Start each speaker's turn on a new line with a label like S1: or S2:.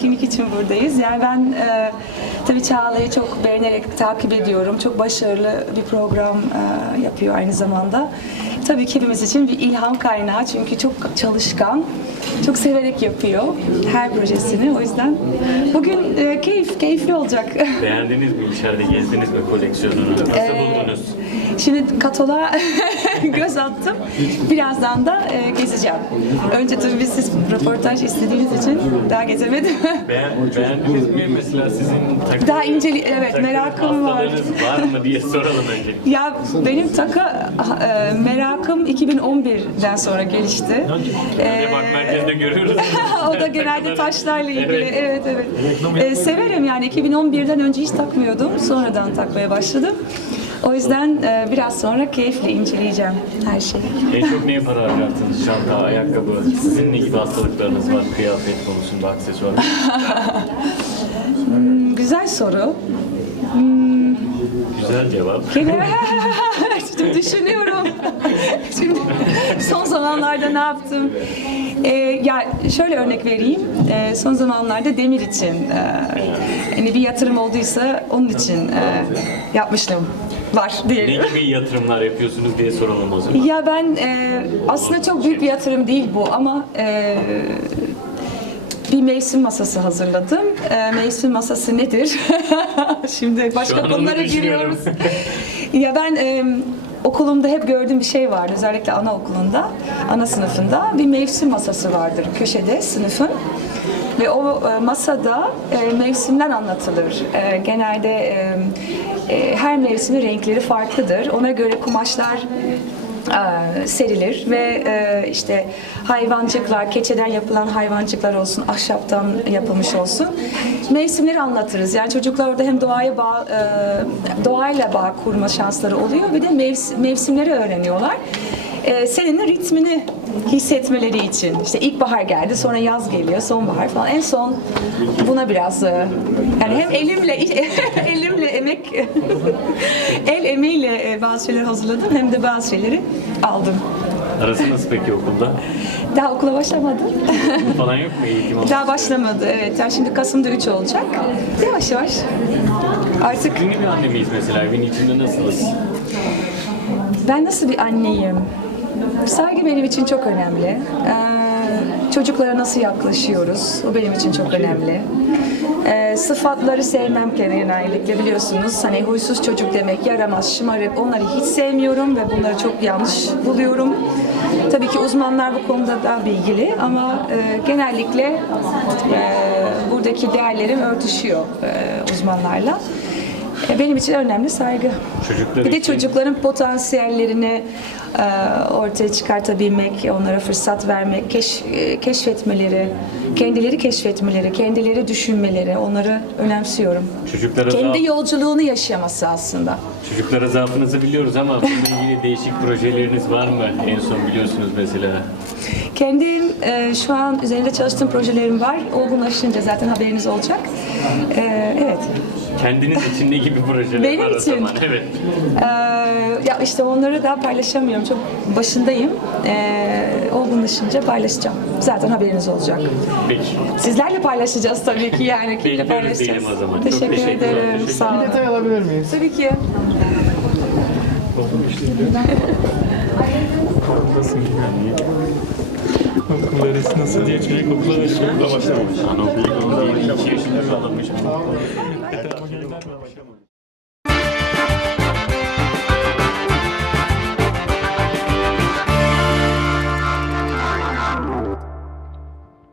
S1: etkinlik için buradayız. Yani ben e, tabii Çağla'yı çok beğenerek takip ediyorum. Çok başarılı bir program e, yapıyor aynı zamanda. Tabii ki hepimiz için bir ilham kaynağı çünkü çok çalışkan, çok severek yapıyor her projesini. O yüzden bugün e, keyif, keyifli olacak.
S2: Beğendiniz mi? İçeride gezdiniz mi koleksiyonunu? Nasıl
S1: Ee,
S2: buldunuz?
S1: Şimdi Katol'a göz attım. Birazdan da e, gezeceğim. Önce tabii biz siz röportaj istediğiniz için daha gezemedim.
S2: Beğen, beğendiniz mi? Mesela sizin takı,
S1: Daha inceli- evet,
S2: takı
S1: merakım var.
S2: var mı diye soralım önce.
S1: ya benim taka e, merakım 2011'den sonra gelişti. Ee,
S2: bak merkezde görüyoruz.
S1: o da genelde taşlarla ilgili.
S2: Evet.
S1: Evet evet. Ee, severim yani 2011'den önce hiç takmıyordum. Sonradan takmaya başladım. O yüzden e, biraz sonra keyifle inceleyeceğim her şeyi.
S2: En çok neye para harcarsınız? Çanta, ayakkabı, sizin ne gibi hastalıklarınız var? Kıyafet konusunda, aksesuar.
S1: Hmm, Güzel soru.
S2: Güzel cevap.
S1: Şimdi düşünüyorum. Şimdi son zamanlarda ne yaptım? Ee, ya şöyle örnek vereyim. Ee, son zamanlarda demir için e, hani bir yatırım olduysa onun için e, yapmıştım. Var
S2: Ne
S1: diyelim.
S2: gibi yatırımlar yapıyorsunuz diye soralım o zaman.
S1: Ya ben e, aslında çok büyük bir yatırım değil bu ama e, bir mevsim masası hazırladım. E, mevsim masası nedir? Şimdi başka konulara giriyoruz. ya ben e, okulumda hep gördüğüm bir şey vardı. Özellikle anaokulunda, ana sınıfında bir mevsim masası vardır köşede sınıfın. Ve o e, masada e, mevsimler anlatılır. E, genelde her mevsimin renkleri farklıdır. Ona göre kumaşlar serilir ve işte hayvancıklar, keçeden yapılan hayvancıklar olsun, ahşaptan yapılmış olsun. Mevsimleri anlatırız. Yani çocuklar orada hem doğaya bağ, doğayla bağ kurma şansları oluyor ve de mevs- mevsimleri öğreniyorlar. E, senenin ritmini hissetmeleri için. İşte ilkbahar geldi, sonra yaz geliyor, sonbahar falan. En son buna biraz e, yani hem elimle elimle emek el emeğiyle e, bazı şeyler hazırladım hem de bazı şeyleri aldım.
S2: Arası nasıl peki okulda?
S1: Daha okula başlamadım.
S2: Falan yok mu eğitim olarak?
S1: Daha başlamadı evet. Yani şimdi Kasım'da 3 olacak. Yavaş yavaş. Artık
S2: Ünlü bir anne miyiz mesela? Evin içinde nasılız?
S1: Ben nasıl bir anneyim? Saygı benim için çok önemli. Ee, çocuklara nasıl yaklaşıyoruz? O benim için çok önemli. Ee, sıfatları sevmem genellikle biliyorsunuz. Hani huysuz çocuk demek, yaramaz, şımarık onları hiç sevmiyorum ve bunları çok yanlış buluyorum. Tabii ki uzmanlar bu konuda daha bilgili ama e, genellikle e, buradaki değerlerim örtüşüyor e, uzmanlarla. E, Benim için önemli saygı.
S2: Çocuklar
S1: Bir de
S2: için-
S1: çocukların potansiyellerini e, ortaya çıkartabilmek, onlara fırsat vermek, keş, e, keşfetmeleri, kendileri keşfetmeleri, kendileri düşünmeleri, onları önemsiyorum.
S2: Çocuklara,
S1: Kendi
S2: zaaf,
S1: yolculuğunu yaşaması aslında.
S2: çocuklara zaafınızı biliyoruz ama bununla ilgili değişik projeleriniz var mı? En son biliyorsunuz mesela.
S1: Kendim e, şu an üzerinde çalıştığım projelerim var. Olgunlaşınca zaten haberiniz olacak. E, evet.
S2: Kendiniz için ne gibi projeler
S1: Benim
S2: var o
S1: için.
S2: zaman? Evet.
S1: Ee, ya işte onları daha paylaşamıyorum. Çok başındayım. Ee, olgunlaşınca paylaşacağım. Zaten haberiniz olacak.
S2: Peki.
S1: Sizlerle paylaşacağız tabii ki yani. Kimle
S2: Bekliyoruz
S1: paylaşacağız?
S2: diyelim o zaman. Çok
S1: Teşekkür ederim.
S2: Teşekkür
S1: Sağ olun.
S3: Detay alabilir miyiz?
S1: Tabii ki.
S4: Okul arası nasıl diye çocuk okula başlıyor.
S2: Anaokulu 2 yaşında kalmış.
S4: Başlamamış.